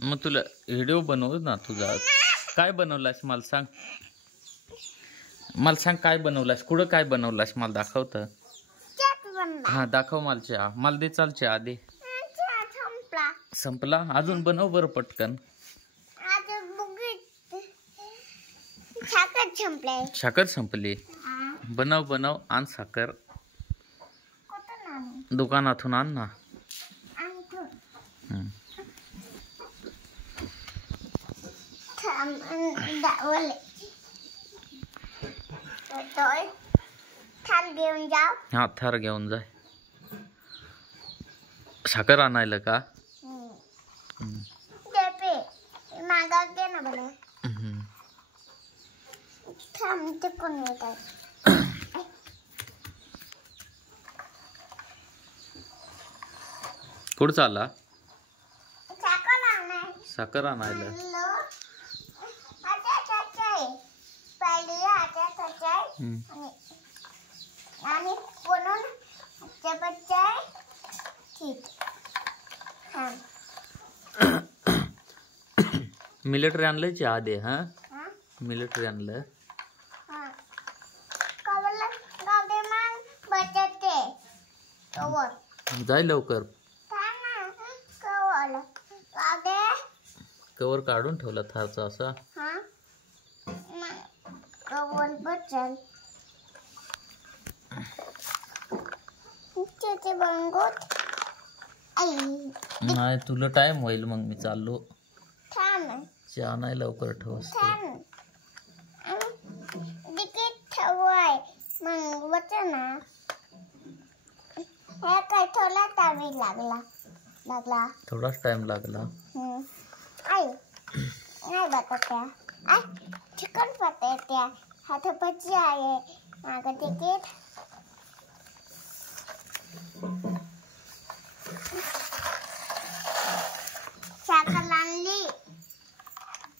मग तुला व्हिडिओ बनवू ना तुझा. काय बनवलास मला सांग. मला सांग काय बनवलास. कुठं काय बनवलास मला दाखवत. हा दाखव मला चहा. मला दे चाल चहा दे. संपला. अजून बनव बरं पटकन. साखर संपली. बनव बनव. आण साखर. दुकानातून आण ना. हा थार घेऊन जाय. साखर आणायला का. कुठं चालला. साखर आणायला. मिलिटरी आणलंय चहा दे. हा मिलिटरी आणलं. जाय लवकर. कवर काढून ठेवला थारचा असा. नाही तुला टाइम होईल मग मी चाललो. चहा नाही लवकर ठेवस. थोडाच टाइम लागला. चिकन पत्या हातापाची आहे माग तिकीट. साखर आणली.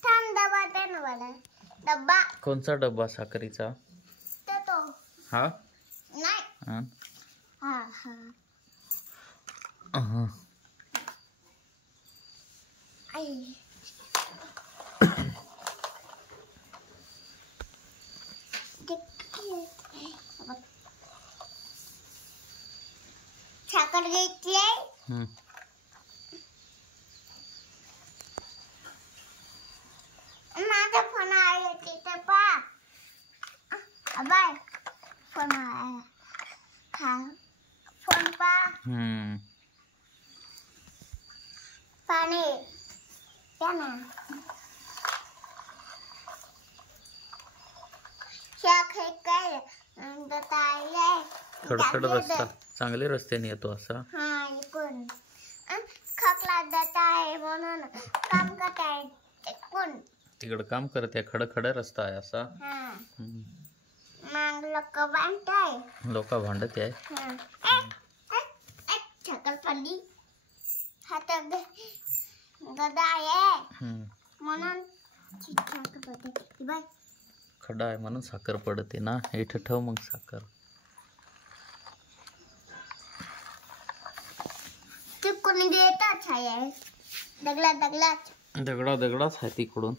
थांब डबा दे ना मला. डब्बा. कोणचा डब्बा साखरीचा. तो हा नाही. हा आई साखर घेतली. माझा फोन आहे तिथे पा. बाय फोन आहे. फोन पा. पाणी द्या ना. काय खडखड रस्ता. चांगले रस्त्याने येतो असा. खकला जात आहे म्हणून काम करत आहे. तिकडं काम करते. खडखड रस्ता आहे असा. मग लोक भांडताय. लोक भांडत आहे. छकर पडली. हातात गदा आहे म्हणून खडा आहे म्हणून साखर पडते ना. इथं ठेव मग साखर. ते कोणी देतात आहे. दगडाच आहे तिकडून.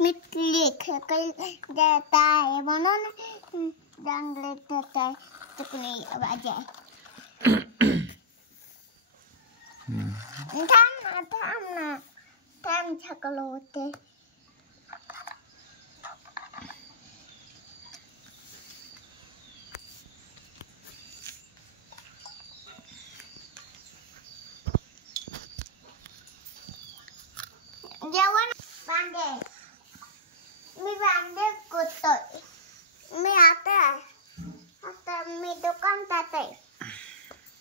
मिटली खकल जात आहे म्हणून चांगले देत आहे. चुकणी आवाज आहे. थांब छकल होते. जेवण बांधे. मी बांधे करतोय. मी आता मी दुकानात आहे.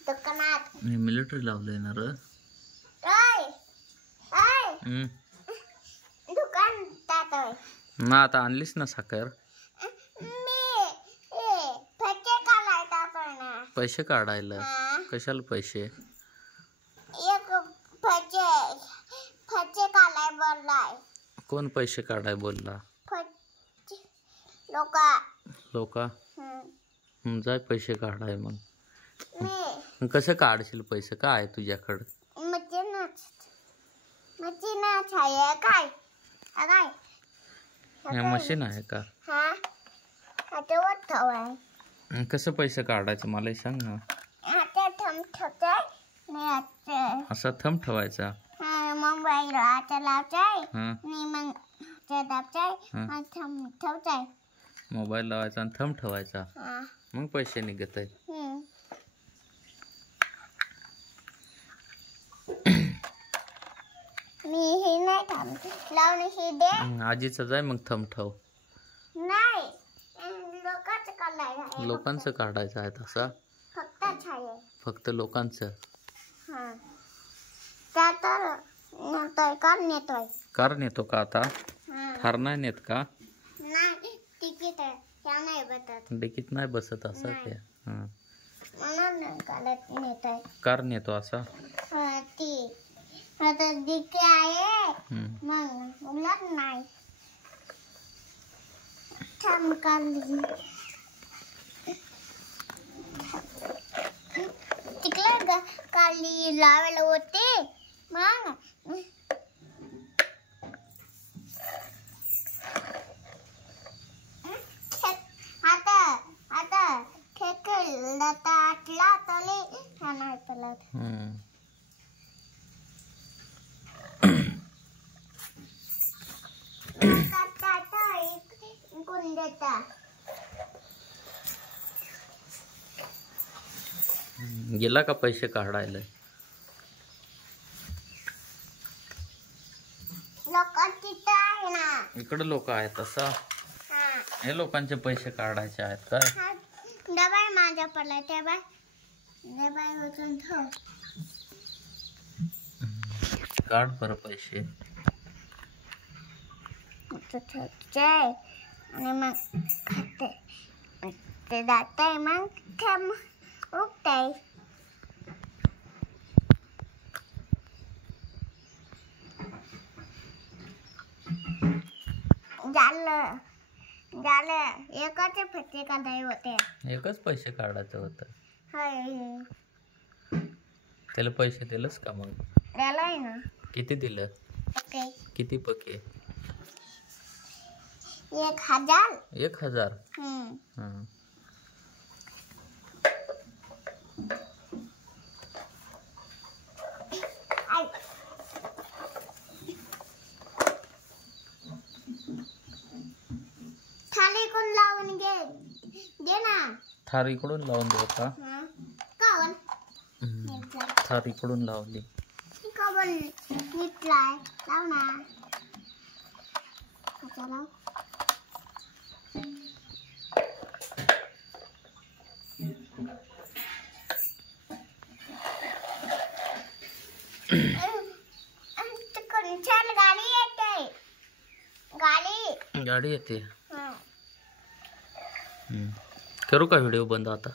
दुकानात मी मिलिटरी लावलंय ना र. दुकानात आहे ना. आता आणलीस ना साखर. मी पैसे काढायला पण. पैसे काढायला. कशाला पैसे. एक पैसे काढाय कोण पैसे काढाय बोलला? लोका जाय पैसे काढाय. मग कसं काढशील पैसे? काय आहे तुझ्याकडं? मशीन आहे का? कसं पैसे काढायचं मला सांग ना. असा थंब ठेवायचा. मोबाईल लावायचा आणि थंब ठेवायचा. मग पैसे निघत आहे. आजीचं जाय मग थंब ठेव. लोकांचं काढायचं आहे तसा. फक्त लोकांचं. कार नेतो का आता? थार नाही नेत का? डिकीत नाही बसत असं ते. कार नेतो असा. काली लावायला होते. मग आता खेकला ताटला तले खाणार पलत. कोण देता? गेला का पैसे काढायला? इकडे लोक आहेत तसा. हे लोकांचे पैसे काढायचे आहेत का? डबाय माझ्या पडला डबाय होतून ठेव. काढ बरं पैसे. आणि मग खाते ते जाताय. मग थंब उठताय. झालं एकच फटे काढाय होते. एकच पैसे काढायचं होतं. हाय त्याला पैसे दिलंस का? मग द्यालाय ना. किती दिलं? किती पके? 1000. 1000. थाली कोण लावून दे ना. थार इकडून लावून देऊ का? थार इकडून लावली. लाव ना. गाडी येते. करू का व्हिडिओ बंद आता?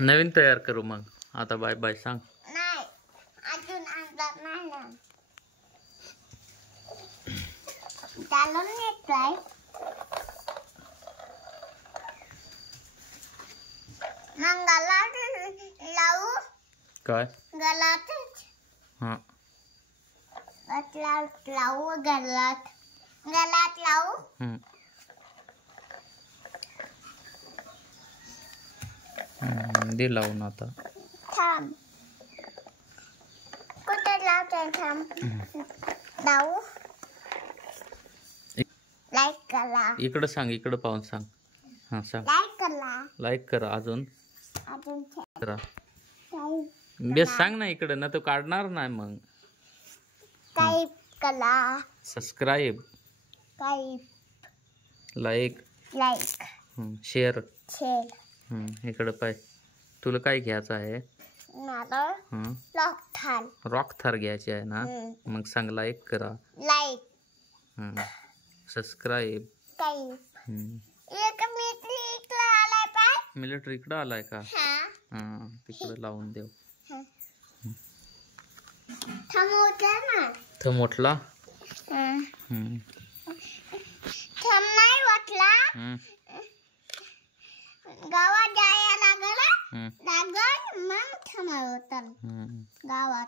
नवीन तयार करू मग. आता बाय बाय सांग. नाही अजून अंदाज नाही ना. चालून येतोय. मग गलात लावू काय? गलातच. लावू गलात लावू. दे लावून आता. थांब. कुठे लावतोय? थांब. लावू. लाईक करा. इकडं सांग. इकडं पाहून सांग. हा सांग. लाईक करा. अजून करा. बेस सांग ना इकडं. ना तो काढणार नाही मग. करा. सबस्क्राईब. लाईक. शेअर. इकडं पाय. तुला काय घ्यायचं आहे? रॉक थार घ्यायची आहे ना. मग सांग लाईक करा. सबस्क्राईब. मिलिटरी इकडं आलाय का? तिकडं लावून देऊ. थांबवते ना. थम उठला. थंब नाही वाटला. गावात जायला लागलं मग थांबवतात गावात.